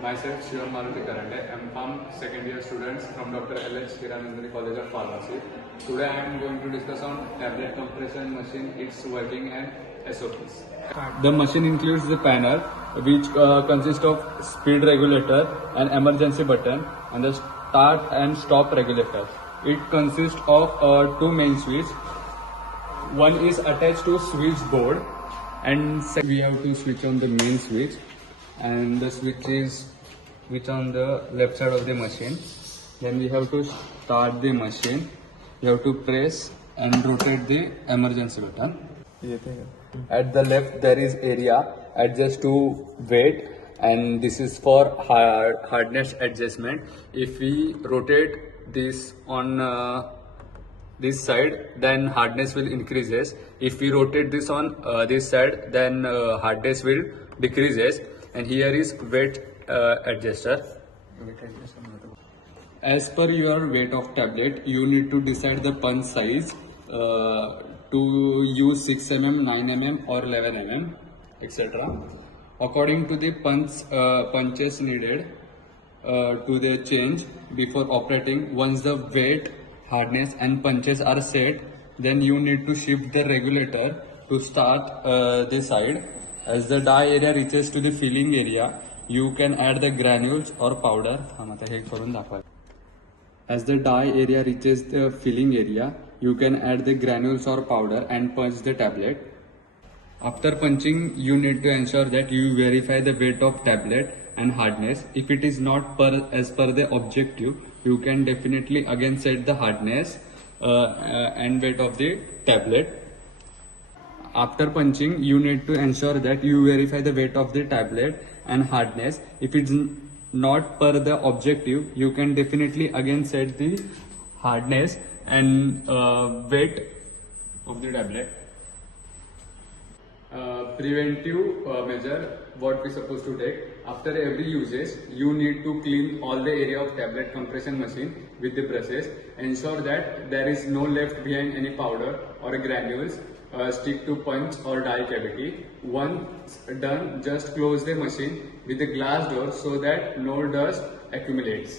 Myself, Shivam Maruti Karande. I am from second year students from Dr. LHHCOP College of Pharmacy. Today I am going to discuss on tablet compression machine, its working and SOPs. The machine includes the panel which consists of speed regulator, an emergency button and the start and stop regulator. It consists of two main switches. One is attached to switch board and we have to switch on the main switch, and the switch is on the left side of the machine. Then we have to start the machine. You have to press and rotate the emergency button. At the left there is area adjust to weight, and this is for hardness adjustment. If we rotate this on this side, then hardness will increases. If we rotate this on this side, then hardness will decreases. And here is weight adjuster. As per your weight of tablet, you need to decide the punch size to use 6 mm, 9 mm or 11 mm, etc. According to the punches needed to the change before operating. Once the weight, hardness and punches are set, then you need to shift the regulator to start the side. As the die area reaches to the filling area, you can add the granules or powder. As the die area reaches the filling area, you can add the granules or powder and punch the tablet. After punching, you need to ensure that you verify the weight of tablet and hardness. If it is not as per the objective, you can definitely again set the hardness and weight of the tablet. After punching, you need to ensure that you verify the weight of the tablet and hardness. If it's not per the objective, you can definitely again set the hardness and weight of the tablet. Preventive measure, what we supposed to take. After every usage, you need to clean all the area of tablet compression machine with the brushes. Ensure that there is no left behind any powder or granules stick to punch or die cavity. Once done, just close the machine with the glass door so that no dust accumulates.